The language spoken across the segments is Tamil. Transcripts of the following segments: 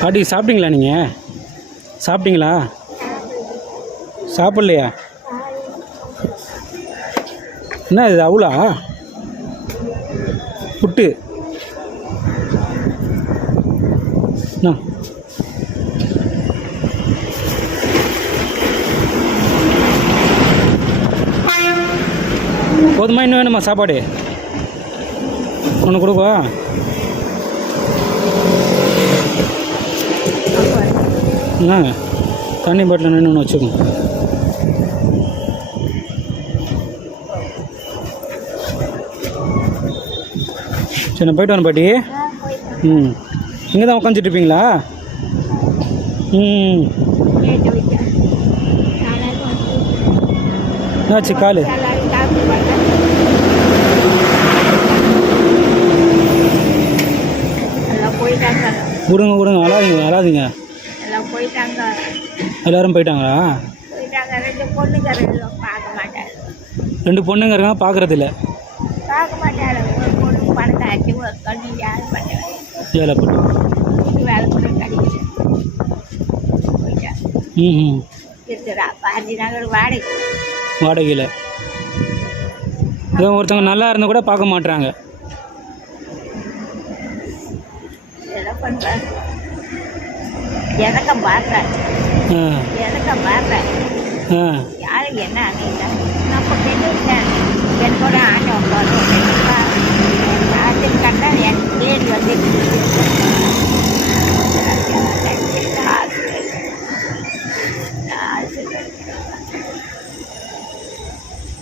பாட்டி சாப்பிட்டீங்களா நீங்கள்? சாப்பிட்டீங்களா? சாப்பிட்லையா? என்ன இது அவ்வளோ புட்டு? என்ன போதுமா? இன்னும் வேணுமா சாப்பாடு? ஒன்று கொடுக்கவா? என்ன தண்ணி பாட்டில் நின்று வச்சுக்கோங்க. சரி நான் போய்ட்டு வரேன் பாட்டி. இங்கே தான் உட்காந்துட்டு இருப்பீங்களா? என்னாச்சு காலு? விடுங்க விடுங்க, அழாதீங்க அழாதீங்க. எல்லாரும் போயிட்டாங்களா? ரெண்டு பொண்ணுங்க இருக்காங்க, பார்க்கறதில்ல. வாடகையில் ஒருத்தவங்க நல்லா இருந்தால் கூட பார்க்க மாட்டுறாங்க.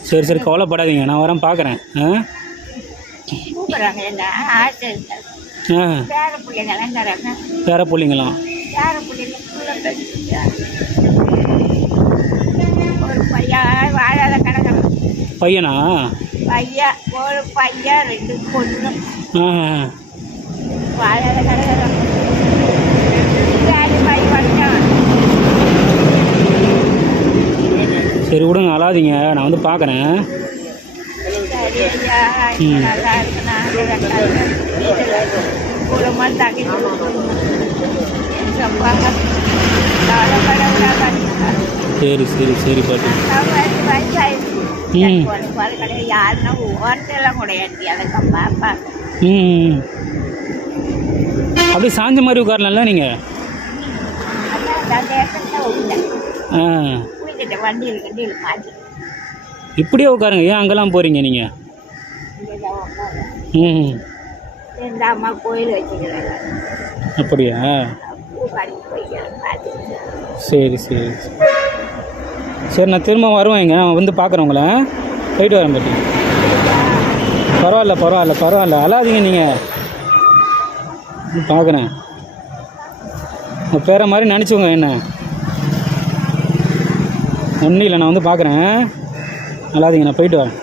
சரி சரி கவலைப்படாதீங்க, நான் வரேன் பார்க்குறேன். பேர பிள்ளைங்களாம் பையனா? பையன் ஒரு பையன் 2 பொண்ணு. வாழாத கடகம் சரி விடுங்க, அழாதீங்க, நான் வந்து பார்க்குறேன். சரி சரி சரி பாட்டி. யாருன்னா ஓரத்தெல்லாம் கிடையாது, அதுக்கு பாப்பா. அப்படியே சாஞ்ச மாதிரி உட்காரலாம்ல நீங்கள்? இப்படியே உட்காருங்க, ஏன் அங்கெல்லாம் போகிறீங்க நீங்கள்? கோயில் வச்சுக்கிறாங்க. அப்படியா? சரி சரி சரி, நான் திரும்ப வருவேங்க, வந்து பார்க்குறேன் உங்களை. போயிட்டு வரேன் பாட்டி. பரவாயில்ல பரவாயில்ல பரவாயில்ல, அழாதீங்க நீங்கள். பார்க்குறேன், உங்கள் பேரை மாதிரி நினச்சிக்கோங்க. என்ன ஒன்றும் இல்லை, நான் வந்து பார்க்குறேன். அழாதீங்க, நான் போயிட்டு வரேன்.